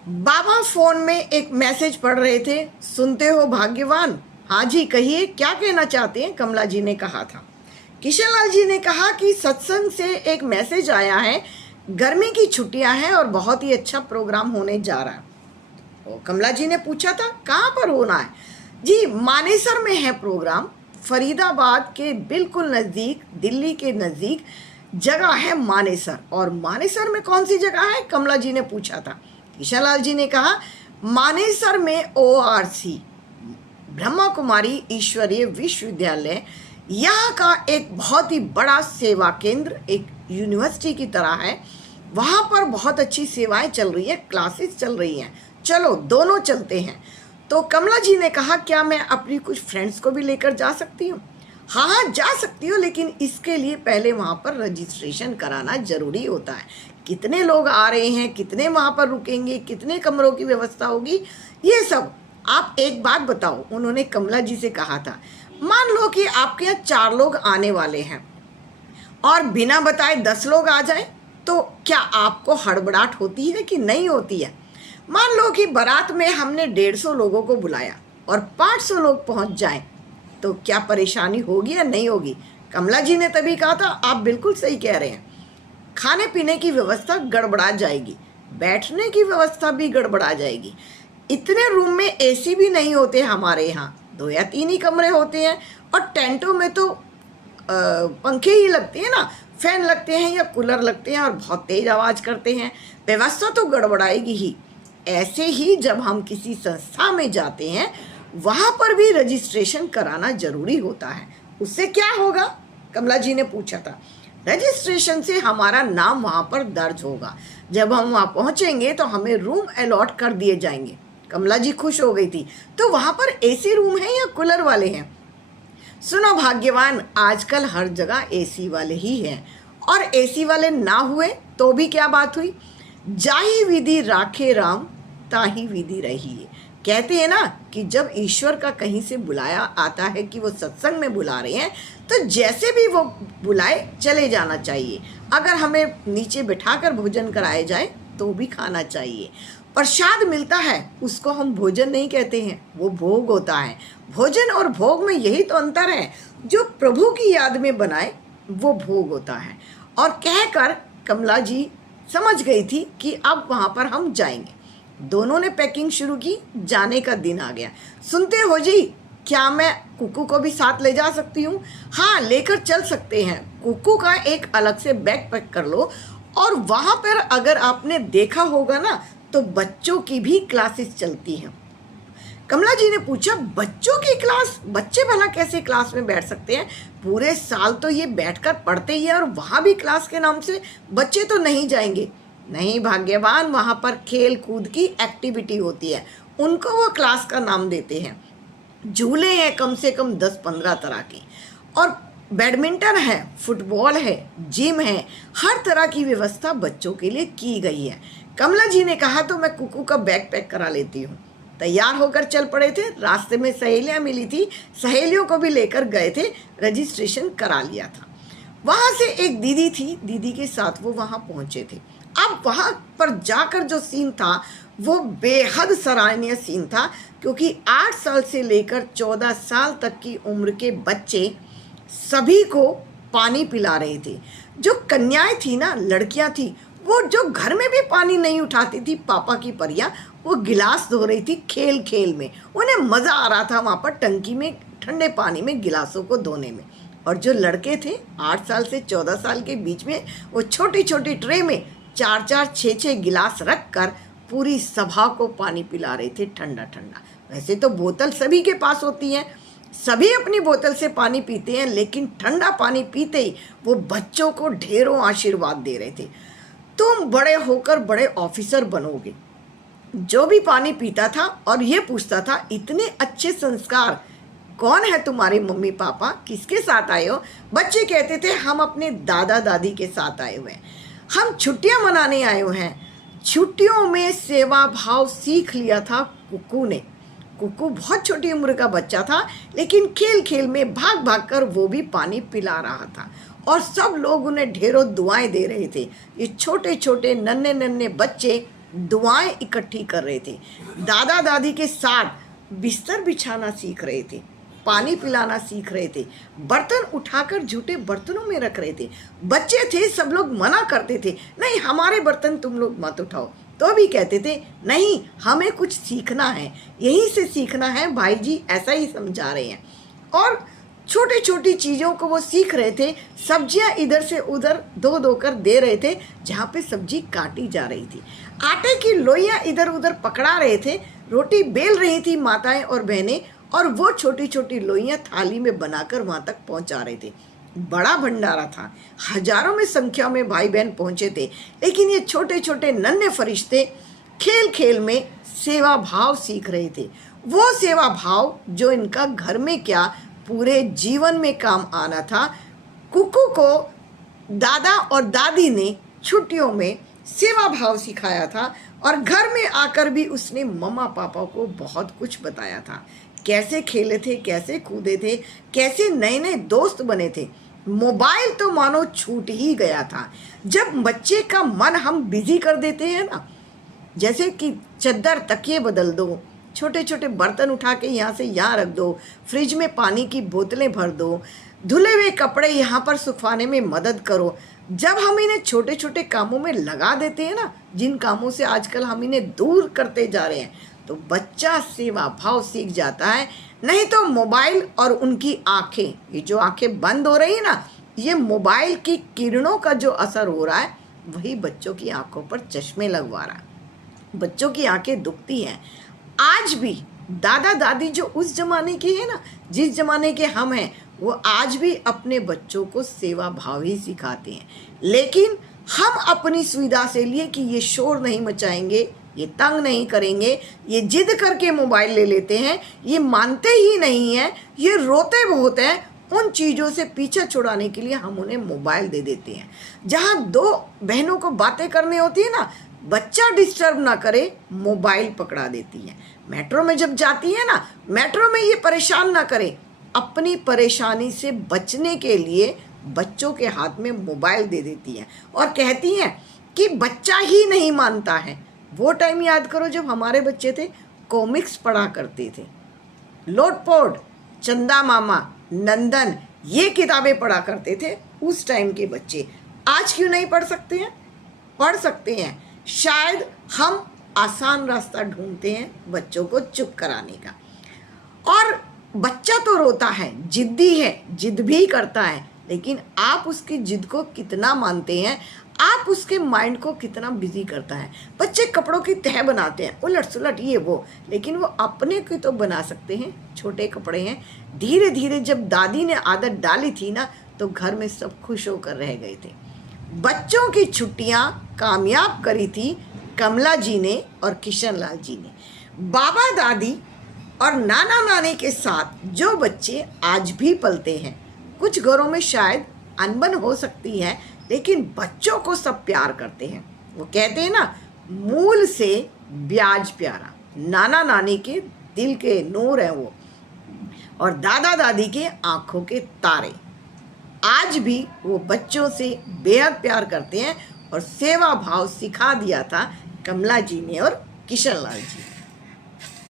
बाबा phone में एक message पढ़ रहे थे। सुनते हो भाग्यवान? हाँ जी, कहिए, क्या कहना चाहते हैं? कमला जी ने कहा था। किशन लाल जी ने कहा कि सत्संग से एक मैसेज आया है, गर्मी की छुट्टियां हैं और बहुत ही अच्छा प्रोग्राम होने जा रहा है। तो कमला जी ने पूछा था कहाँ पर होना है? जी, मानेसर में है प्रोग्राम। फरीदाबाद के बिल्कुल नज़दीक, दिल्ली के नज़दीक जगह है मानेसर। और मानेसर में कौन सी जगह है? कमला जी ने पूछा था। किशन लाल जी ने कहा मानेसर में ORC, ब्रह्मा कुमारी ईश्वरीय विश्वविद्यालय, यहाँ का एक बहुत ही बड़ा सेवा केंद्र, एक यूनिवर्सिटी की तरह है। वहाँ पर बहुत अच्छी सेवाएं चल रही है, क्लासेस चल रही हैं। चलो दोनों चलते हैं। तो कमला जी ने कहा क्या मैं अपनी कुछ फ्रेंड्स को भी लेकर जा सकती हूँ? हाँ हाँ, जा सकती हो, लेकिन इसके लिए पहले वहाँ पर रजिस्ट्रेशन कराना ज़रूरी होता है। कितने लोग आ रहे हैं, कितने वहाँ पर रुकेंगे, कितने कमरों की व्यवस्था होगी, ये सब आप एक बात बताओ। उन्होंने कमला जी से कहा था मान लो कि आपके यहाँ 4 लोग आने वाले हैं और बिना बताए 10 लोग आ जाएं, तो क्या आपको हड़बड़ाहट होती है कि नहीं होती है? मान लो कि बारात में हमने 150 लोगों को बुलाया और 500 लोग पहुंच जाएं, तो क्या परेशानी होगी या नहीं होगी? कमला जी ने तभी कहा था आप बिल्कुल सही कह रहे हैं। खाने पीने की व्यवस्था गड़बड़ा जाएगी, बैठने की व्यवस्था भी गड़बड़ा जाएगी। इतने रूम में AC भी नहीं होते हमारे यहाँ, 2 या 3 ही कमरे होते हैं। और टेंटों में तो पंखे ही लगते हैं ना, फैन लगते हैं या कूलर लगते हैं और बहुत तेज आवाज़ करते हैं। व्यवस्था तो गड़बड़ाएगी ही। ऐसे ही जब हम किसी संस्था में जाते हैं, वहाँ पर भी रजिस्ट्रेशन कराना जरूरी होता है। उससे क्या होगा? कमला जी ने पूछा था। रजिस्ट्रेशन से हमारा नाम वहाँ पर दर्ज होगा। जब हम वहाँ पहुँचेंगे तो हमें रूम अलॉट कर दिए जाएंगे। कमला जी खुश हो गई थी। तो वहाँ पर AC रूम है या कूलर वाले हैं? सुनो भाग्यवान, आजकल हर जगह AC वाले ही हैं। और AC वाले ना हुए तो भी क्या बात हुई? जाही विधि राखे राम, ताही विधि रही। कहते हैं ना कि जब ईश्वर का कहीं से बुलाया आता है कि वो सत्संग में बुला रहे हैं, तो जैसे भी वो बुलाए चले जाना चाहिए। अगर हमें नीचे बिठाकर भोजन कराया जाए तो भी खाना चाहिए। प्रसाद मिलता है, उसको हम भोजन नहीं कहते हैं, वो भोग होता है। भोजन और भोग में यही तो अंतर है। जो प्रभु की याद में बनाए वो भोग होता है। और कहकर कमला जी समझ गई थी कि अब वहाँ पर हम जाएंगे। दोनों ने पैकिंग शुरू की। जाने का दिन आ गया। सुनते हो जी, क्या मैं कुकू को भी साथ ले जा सकती हूँ? हाँ, लेकर चल सकते हैं। कुकू का एक अलग से बैग पैक कर लो। और वहाँ पर अगर आपने देखा होगा ना, तो बच्चों की भी क्लासेस चलती हैं। कमला जी ने पूछा बच्चों की क्लास? बच्चे भला कैसे क्लास में बैठ सकते हैं? पूरे साल तो ये बैठकर पढ़ते ही है और वहाँ भी क्लास के नाम से बच्चे तो नहीं जाएंगे। नहीं भाग्यवान, वहाँ पर खेल कूद की एक्टिविटी होती है, उनको वो क्लास का नाम देते हैं। झूले हैं कम से कम 10-15 तरह के, और बैडमिंटन है, फुटबॉल है, जिम है, हर तरह की व्यवस्था बच्चों के लिए की गई है। कमला जी ने कहा तो मैं कुकू का बैग पैक करा लेती हूँ। तैयार होकर चल पड़े थे। रास्ते में सहेलियाँ मिली थी, सहेलियों को भी लेकर गए थे, रजिस्ट्रेशन करा लिया था। वहाँ से एक दीदी थी, दीदी के साथ वो वहाँ पहुँचे थे। अब वहाँ पर जाकर जो सीन था वो बेहद सराहनीय सीन था, क्योंकि 8 साल से लेकर 14 साल तक की उम्र के बच्चे सभी को पानी पिला रहे थे। जो कन्याएं थी ना, लड़कियां थी, वो जो घर में भी पानी नहीं उठाती थी, पापा की परियां, वो गिलास धो रही थी खेल खेल में। उन्हें मज़ा आ रहा था वहाँ पर टंकी में ठंडे पानी में गिलासों को धोने में। और जो लड़के थे 8 साल से 14 साल के बीच में, वो छोटी छोटी ट्रे में 4-4, 6-6 गिलास रख कर पूरी सभा को पानी पिला रहे थे, ठंडा ठंडा। वैसे तो बोतल सभी के पास होती है, सभी अपनी बोतल से पानी पीते हैं, लेकिन ठंडा पानी पीते ही वो बच्चों को ढेरों आशीर्वाद दे रहे थे। तुम बड़े होकर बड़े ऑफिसर बनोगे। जो भी पानी पीता था और ये पूछता था इतने अच्छे संस्कार, कौन है तुम्हारे मम्मी पापा, किसके साथ आए हो? बच्चे कहते थे हम अपने दादा दादी के साथ आए हुए हैं, हम छुट्टियां मनाने आए हुए हैं। छुट्टियों में सेवा भाव सीख लिया था कुकू ने। कुकू बहुत छोटी उम्र का बच्चा था, लेकिन खेल खेल में भाग भाग कर वो भी पानी पिला रहा था और सब लोग उन्हें ढेरों दुआएं दे रहे थे। ये छोटे छोटे नन्हे नन्हे बच्चे दुआएं इकट्ठी कर रहे थे, दादा दादी के साथ बिस्तर बिछाना सीख रहे थे, पानी पिलाना सीख रहे थे, बर्तन उठाकर झूठे बर्तनों में रख रहे थे। बच्चे थे, सब लोग मना करते थे, नहीं हमारे बर्तन तुम लोग मत उठाओ, तो भी कहते थे नहीं हमें कुछ सीखना है, यहीं से सीखना है, भाई जी ऐसा ही समझा रहे हैं। और छोटी छोटी चीज़ों को वो सीख रहे थे। सब्जियां इधर से उधर धो धो कर दे रहे थे जहाँ पे सब्जी काटी जा रही थी, आटे की लोइयां इधर उधर पकड़ा रहे थे, रोटी बेल रही थी माताएं और बहनें, और वो छोटी छोटी लोइयां थाली में बनाकर वहाँ तक पहुँचा रहे थे। बड़ा भंडारा था, हजारों में संख्या में भाई बहन पहुँचे थे, लेकिन ये छोटे छोटे नन्हे फरिश्ते खेल खेल में सेवा भाव सीख रहे थे। वो सेवा भाव जो इनका घर में क्या पूरे जीवन में काम आना था। कुकू को दादा और दादी ने छुट्टियों में सेवा भाव सिखाया था, और घर में आकर भी उसने मम्मा पापा को बहुत कुछ बताया था, कैसे खेले थे, कैसे कूदे थे, कैसे नए नए दोस्त बने थे। मोबाइल तो मानो छूट ही गया था। जब बच्चे का मन हम बिजी कर देते हैं ना, जैसे कि चद्दर तकिए बदल दो, छोटे छोटे बर्तन उठा के यहाँ से यहाँ रख दो, फ्रिज में पानी की बोतलें भर दो, धुले हुए कपड़े यहाँ पर सुखाने में मदद करो। जब हम इन्हें छोटे छोटे कामों में लगा देते हैं ना, जिन कामों से आजकल हम इन्हें दूर करते जा रहे हैं, तो बच्चा सेवा भाव सीख जाता है। नहीं तो मोबाइल और उनकी आंखें, ये जो आंखें बंद हो रही है ना, ये मोबाइल की किरणों का जो असर हो रहा है वही बच्चों की आंखों पर चश्मे लगवा रहा है। बच्चों की आंखें दुखती हैं। आज भी दादा दादी जो उस जमाने के हैं ना, जिस जमाने के हम हैं, वो आज भी अपने बच्चों को सेवा भाव ही सिखाते हैं। लेकिन हम अपनी सुविधा से लिए कि ये शोर नहीं मचाएंगे, ये तंग नहीं करेंगे, ये जिद करके मोबाइल ले लेते हैं, ये मानते ही नहीं हैं, ये रोते बहुत हैं, उन चीज़ों से पीछा छुड़ाने के लिए हम उन्हें मोबाइल दे देते हैं। जहाँ दो बहनों को बातें करनी होती है ना, बच्चा डिस्टर्ब ना करे, मोबाइल पकड़ा देती है। मेट्रो में जब जाती है ना, मेट्रो में ये परेशान ना करे, अपनी परेशानी से बचने के लिए बच्चों के हाथ में मोबाइल दे देती है और कहती हैं कि बच्चा ही नहीं मानता है। वो टाइम याद करो जब हमारे बच्चे थे, कॉमिक्स पढ़ा करते थे, लोटपोट, चंदा मामा, नंदन, ये किताबें पढ़ा करते थे उस टाइम के बच्चे। आज क्यों नहीं पढ़ सकते हैं? पढ़ सकते हैं। शायद हम आसान रास्ता ढूंढते हैं बच्चों को चुप कराने का। और बच्चा तो रोता है, जिद्दी है, जिद भी करता है, लेकिन आप उसकी जिद को कितना मानते हैं, आप उसके माइंड को कितना बिजी करता है। बच्चे कपड़ों की तह बनाते हैं, उलट सुलट ये वो, लेकिन वो अपने की तो बना सकते हैं, छोटे कपड़े हैं। धीरे धीरे जब दादी ने आदत डाली थी ना, तो घर में सब खुश होकर रह गए थे। बच्चों की छुट्टियां कामयाब करी थी कमला जी ने और किशन लाल जी ने। बाबा दादी और नाना नानी के साथ जो बच्चे आज भी पलते हैं, कुछ घरों में शायद अनबन हो सकती है, लेकिन बच्चों को सब प्यार करते हैं। वो कहते हैं ना, मूल से ब्याज प्यारा। नाना नानी के दिल के नूर हैं वो, और दादा दादी के आंखों के तारे। आज भी वो बच्चों से बेहद प्यार करते हैं, और सेवा भाव सिखा दिया था कमला जी ने और किशन लाल जी।